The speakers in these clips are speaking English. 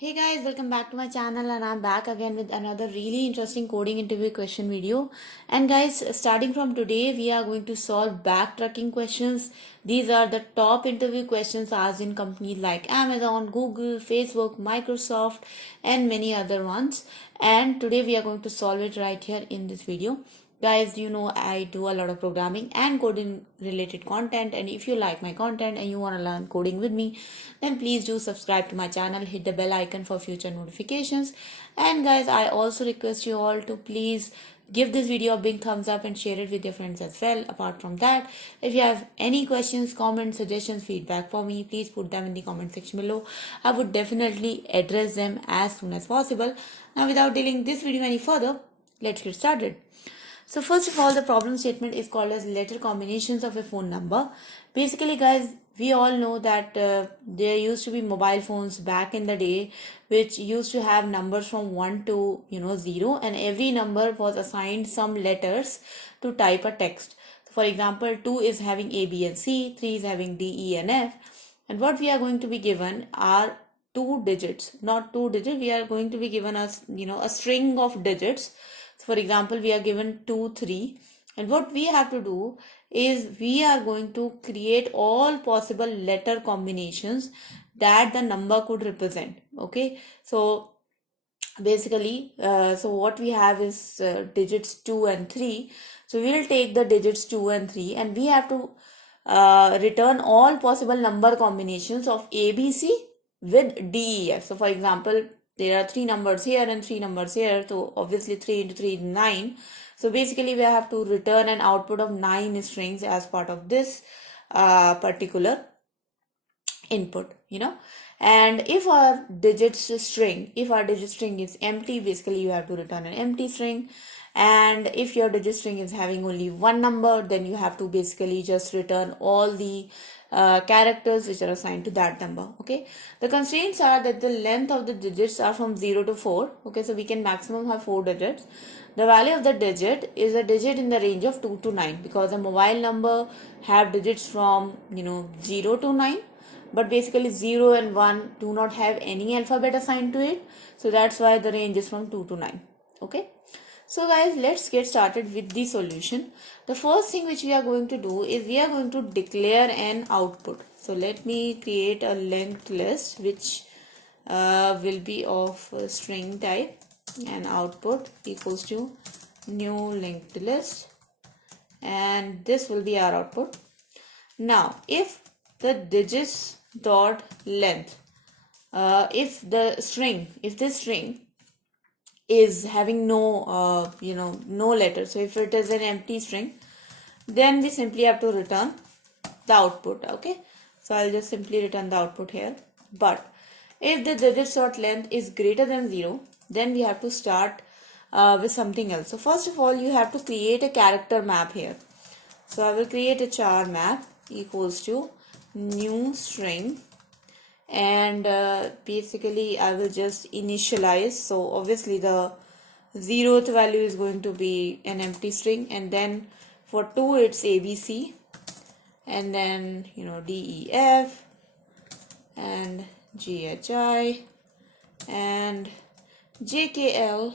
Hey guys, welcome back to my channel and I'm back again with another really interesting coding interview question video. And guys, starting from today, we are going to solve backtracking questions. These are the top interview questions asked in companies like Amazon, Google, Facebook, Microsoft and many other ones. And today we are going to solve it right here in this video. Guys, you know I do a lot of programming and coding related content, and if you like my content and you want to learn coding with me, then please do subscribe to my channel, hit the bell icon for future notifications. And guys, I also request you all to please give this video a big thumbs up and share it with your friends as well. Apart from that, if you have any questions, comments, suggestions, feedback for me, please put them in the comment section below. I would definitely address them as soon as possible. Now without delaying this video any further, let's get started. So first of all, the problem statement is called as letter combinations of a phone number. Basically, guys, we all know that there used to be mobile phones back in the day, which used to have numbers from 1 to 0, and every number was assigned some letters to type a text. So for example, 2 is having A, B, and C, 3 is having D, E, and F, and what we are going to be given are two digits, not two digits. We are going to be given us a string of digits. So for example, we are given 2, 3, and what we have to do is we are going to create all possible letter combinations that the number could represent. Okay, so basically, so what we have is digits 2 and 3. So we will take the digits 2 and 3 and we have to return all possible number combinations of ABC with DEF. So for example, there are three numbers here and three numbers here, so obviously 3 into 3 is 9. So basically we have to return an output of 9 strings as part of this particular input, and if our digit string is empty, basically you have to return an empty string. And if your digit string is having only one number, then you have to basically just return all the characters which are assigned to that number. Okay, the constraints are that the length of the digits are from 0 to 4. Okay, so we can maximum have 4 digits. The value of the digit is a digit in the range of 2 to 9, because a mobile number have digits from 0 to 9, but basically 0 and 1 do not have any alphabet assigned to it, so that's why the range is from 2 to 9. Okay, so guys, let's get started with the solution. The first thing which we are going to do is we are going to declare an output. So let me create a linked list which will be of string type, and output equals to new linked list, and this will be our output. Now if the digits dot length, if this string is having no letter, so if it is an empty string, then we simply have to return the output. Okay, so I'll just simply return the output here. But if the digits dot length is greater than 0, then we have to start with something else. So first of all, you have to create a character map here. So I will create a char map equals to new string, and basically I will just initialize. So obviously the 0th value is going to be an empty string, and then for 2 it's ABC, and then DEF and GHI and JKL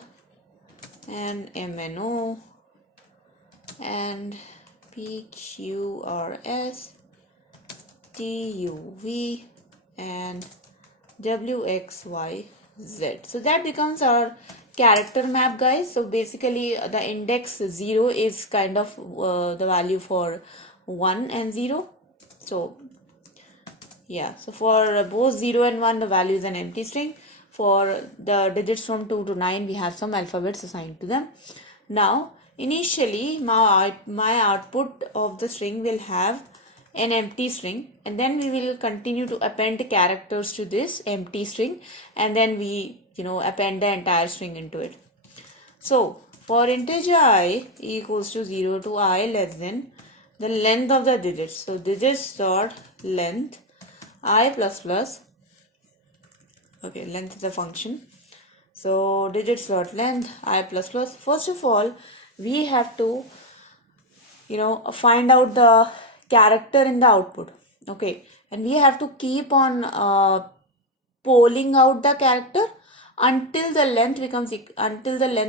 and MNO and PQRS, TUV and WXYZ. So that becomes our character map, guys. So basically the index 0 is kind of the value for 1 and 0. So yeah, so for both 0 and 1 the value is an empty string. For the digits from 2 to 9 we have some alphabets assigned to them. Now initially my output of the string will have an empty string, and then we will continue to append characters to this empty string, and then we append the entire string into it. So for integer I equals to 0 to I less than the length of the digits, so digits dot length I plus plus, okay, length is a function, so digits dot length I plus plus. First of all, we have to find out the character in the output. Okay, and we have to keep on polling out the character until the length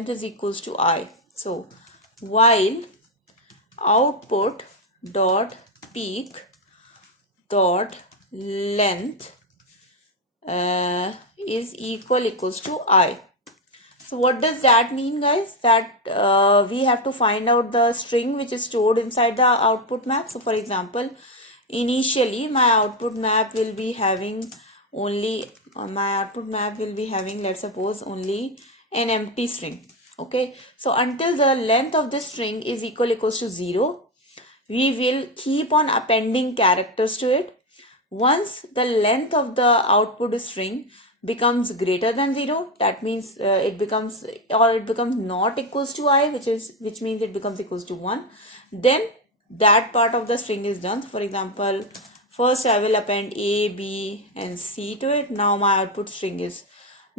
is equals to I. So while output dot peak dot length is equals to I. So what does that mean, guys? That we have to find out the string which is stored inside the output map. So for example, initially my output map will be having let's suppose only an empty string. Okay, so until the length of this string is equals to 0, we will keep on appending characters to it. Once the length of the output string becomes greater than 0, that means it becomes not equals to I, which means it becomes equals to 1, then that part of the string is done. For example, first I will append A, B and C to it. Now my output string is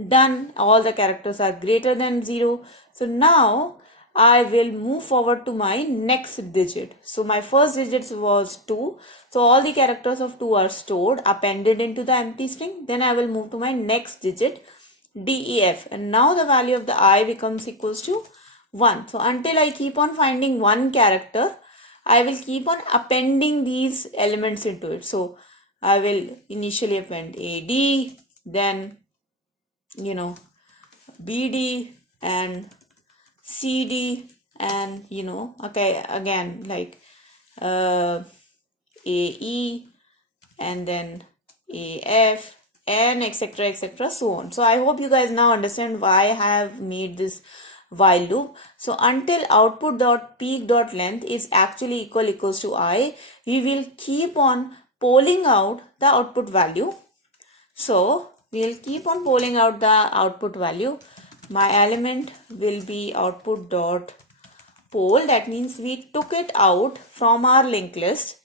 done. All the characters are greater than 0. So now I will move forward to my next digit. So my first digit was 2. So all the characters of 2 are stored, appended into the empty string. Then I will move to my next digit, D, E, F. And now the value of the I becomes equals to 1. So until I keep on finding one character, I will keep on appending these elements into it. So I will initially append AD, then BD and CD, and okay, again like AE and then AF and etc., so on. So I hope you guys now understand why I have made this while loop. So until output dot peak dot length is actually equals to I, we will keep on polling out the output value. So we'll keep on polling out the output value. My element will be output dot poll. That means we took it out from our linked list,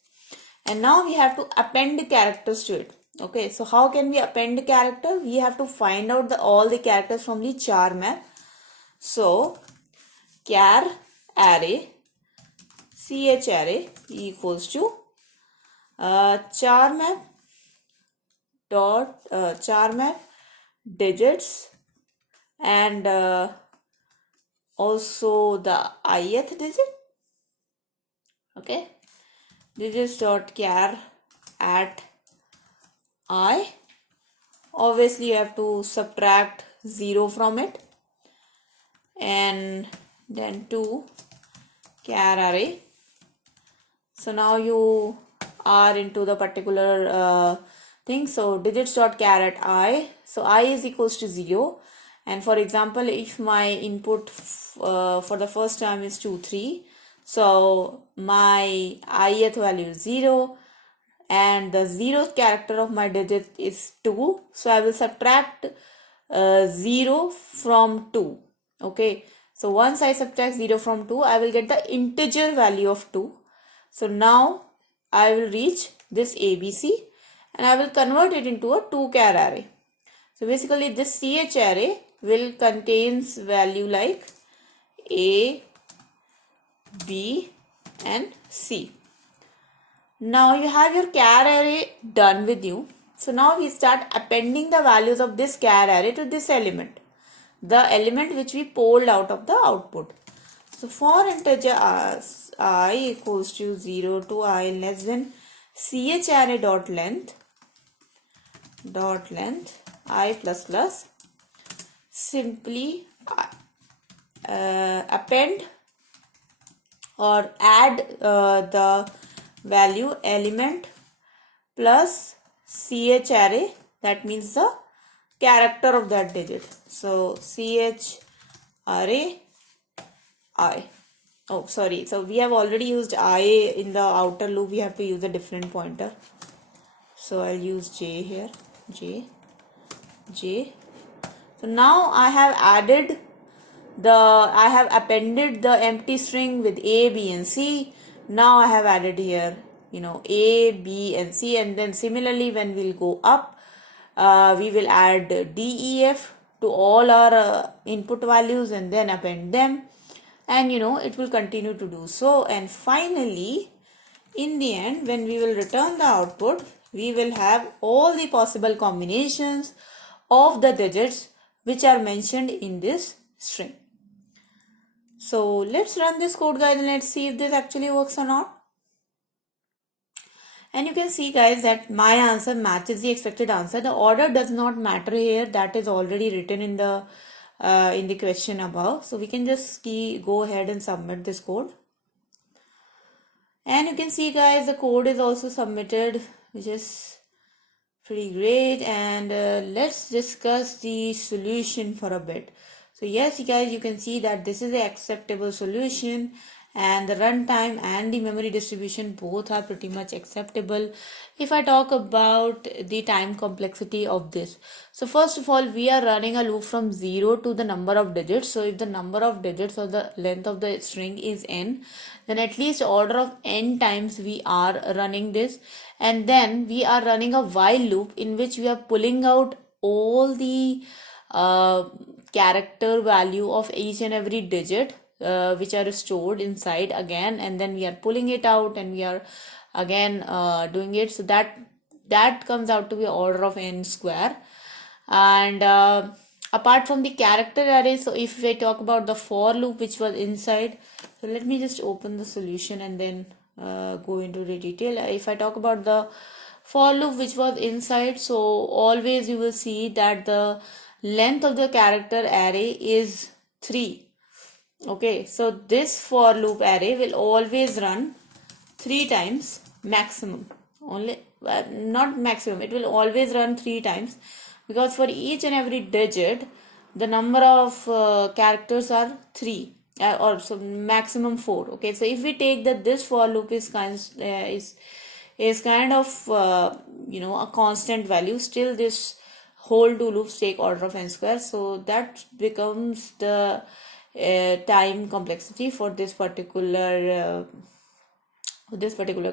and now we have to append characters to it. Okay, so how can we append character? We have to find out all the characters from the char map. So char array equals to char map digits and also the ith digit. Okay, digits dot char at I. Obviously you have to subtract 0 from it, and then 2 char array. So now you are into the particular thing. So digits dot char at I. So I is equals to 0. And for example, if my input for the first time is 2, 3, so my ith value is 0, and the 0th character of my digit is 2. So I will subtract 0 from 2. Okay, so once I subtract 0 from 2, I will get the integer value of 2. So now I will reach this ABC, and I will convert it into a 2 char array. So basically this CH array will contains value like A, B and C. Now you have your char array done with you. So now we start appending the values of this char array to this element, the element which we polled out of the output. So for integer I equals to 0 to I less than ch array dot length I plus plus, simply append or add the value element plus ch array, that means the character of that digit. So ch array I. Oh, sorry. So we have already used I in the outer loop. We have to use a different pointer. So I'll use J here. J. So now I have appended the empty string with A, B and C. Now I have added here, A, B and C, and then similarly when we'll go up, we will add D, E, F to all our input values and then append them, and it will continue to do so. And finally, in the end, when we will return the output, we will have all the possible combinations of the digits which are mentioned in this string. So let's run this code, guys, and let's see if this actually works or not. And you can see, guys, that my answer matches the expected answer. The order does not matter here. That is already written in the question above. So we can just go ahead and submit this code. And you can see, guys, the code is also submitted, which is pretty great. And let's discuss the solution for a bit. So yes, guys, you can see that this is the acceptable solution, and the runtime and the memory distribution both are pretty much acceptable. If I talk about the time complexity of this, so first of all, we are running a loop from 0 to the number of digits. So if the number of digits or the length of the string is n, then at least order of n times we are running this. And then we are running a while loop in which we are pulling out all the character value of each and every digit which are stored inside again, and then we are pulling it out and we are again doing it. So that comes out to be order of n square. And apart from the character array, so if we talk about the for loop which was inside, so let me just open the solution and then go into the detail. If I talk about the for loop which was inside, so always you will see that the length of the character array is 3. Okay, so this for loop array will always run 3 times maximum. Not maximum, it will always run 3 times, because for each and every digit the number of characters are 3 or so maximum 4. Okay, so if we take that this for loop is kind of a constant value, still this whole two loops take order of n square. So that becomes the time complexity for this particular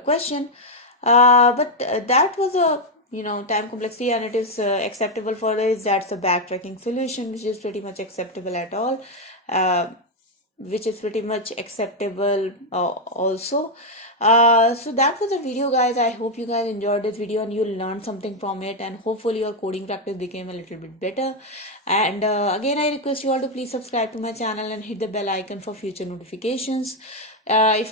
question. But that was a time complexity, and it is acceptable for this. That's a backtracking solution, which is pretty much acceptable at all. Which is pretty much acceptable also. So that was the video, guys. I hope you guys enjoyed this video and you learned something from it, and hopefully your coding practice became a little bit better. And again, I request you all to please subscribe to my channel and hit the bell icon for future notifications. If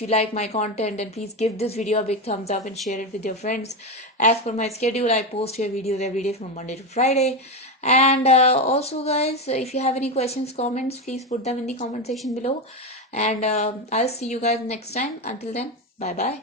you like my content, then please give this video a big thumbs up and share it with your friends. As per my schedule, I post here videos every day from Monday to Friday. And also, guys, if you have any questions, comments, please put them in the comment section below. And I'll see you guys next time. Until then, bye bye.